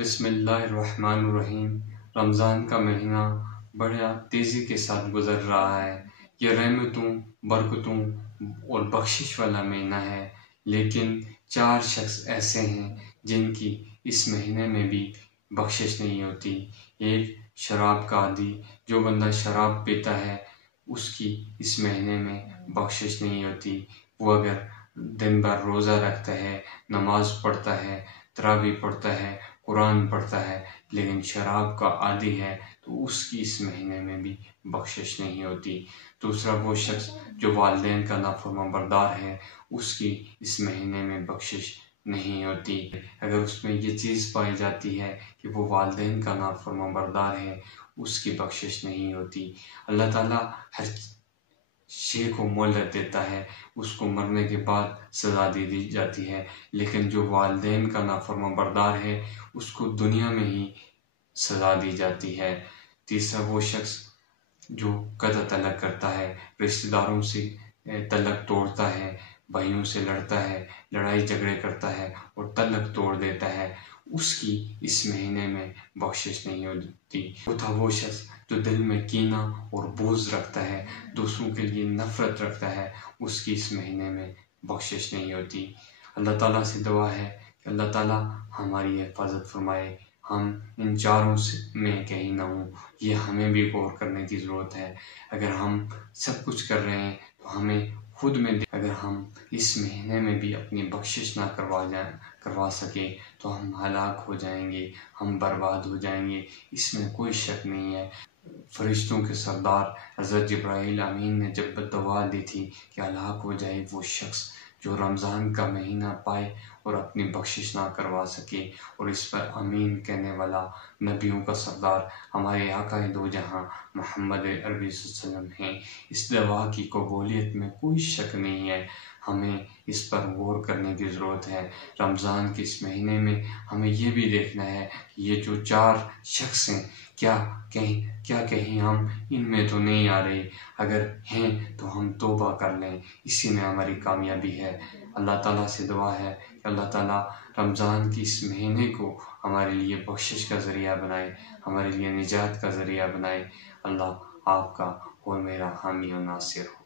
بسم اللہ الرحمن الرحیم۔ رمضان کا مہینہ بڑا تیزی کے ساتھ گزر رہا ہے۔ یہ رحمتوں، برکتوں اور بخشش والا مہینہ ہے، لیکن 4 شخص ایسے ہیں جن کی اس مہینے میں بھی بخشش نہیں ہوتی۔ ایک شراب کا عادی، جو بندہ شراب پیتا ہے اس کی اس مہینے میں بخشش نہیں ہوتی۔ وہ اگر دن بھر روزہ رکھتا ہے، نماز پڑھتا ہے، تراویح پڑھتا ہے، قرآن پڑھتا ہے، لیکن شراب کا عادی ہے تو اس کی اس مہینے میں بھی بخشش نہیں ہوتی۔ دوسرا وہ شخص جو والدین کا نافرمان بردار ہے، اس کی اس مہینے میں بخشش نہیں ہوتی۔ اگر اس میں یہ چیز پائی جاتی ہے کہ وہ والدین کا نافرمان بردار ہے، اس کی بخشش نہیں ہوتی۔ اللہ تعالیٰ ہر شے کو مہلت دیتا ہے، اس کو مرنے کے بعد سزا دی جاتی ہے، لیکن جو والدین کا نافرمان بردار ہے اس کو دنیا میں ہی سزا دی جاتی ہے۔ تیسرا وہ شخص جو قطع طلب کرتا ہے، رشتہ داروں سے تعلق توڑتا ہے، بھائیوں سے لڑتا ہے، لڑائی جھگڑے کرتا ہے اور تعلق توڑ دیتا ہے، اس کی اس مہینے میں بخشش نہیں ہوتی۔ چوتھا وہ شخص جو دل میں کینہ اور بغض رکھتا ہے، دوسروں کے لیے نفرت رکھتا ہے، اس کی اس مہینے میں بخشش نہیں ہوتی۔ اللہ تعالیٰ سے دعا ہے کہ اللہ تعالیٰ ہماری حفاظت فرمائے، ہم ان چاروں میں کہیں نہ ہوں۔ یہ ہمیں بھی غور کرنے کی ضرورت ہے۔ اگر ہم سب کچھ کر رہے ہیں تو ہمیں خود میں اگر ہم اس مہینے میں بھی اپنی بخشش نہ کروا سکے تو ہم ہلاک ہو جائیں گے، ہم برباد ہو جائیں گے، اس میں کوئی شک نہیں ہے۔ فرشتوں کے سردار حضرت جبرائیل امین نے جب دعا دی تھی کہ ہلاک ہو جائے وہ شخص جو رمضان کا مہینہ پائے اور اپنی بخشش نہ کروا سکے، اور اس پر امین کہنے والا نبیوں کا سردار ہمارے آقا دو جہاں محمد عربی صلی اللہ علیہ وسلم ہیں۔ اس دعا کی قبولیت میں کوئی شک نہیں ہے۔ ہمیں اس پر غور کرنے کی ضرورت ہے۔ رمضان کے اس مہینے میں ہمیں یہ بھی دیکھنا ہے کہ یہ جو 4 شخص ہیں کیا کہیں ہم ان میں تو نہیں آ رہے؟ اگر ہیں تو ہم توبہ کر لیں، اسی میں ہماری کامیابی ہے۔ اللہ تعالیٰ سے دعا ہے کہ اللہ تعالیٰ رمضان کی اس مہینے کو ہمارے لیے بخشش کا ذریعہ بنائے، ہمارے لیے نجات کا ذریعہ بنائے۔ اللہ آپ کا اور میرا حامی و ناصر ہو۔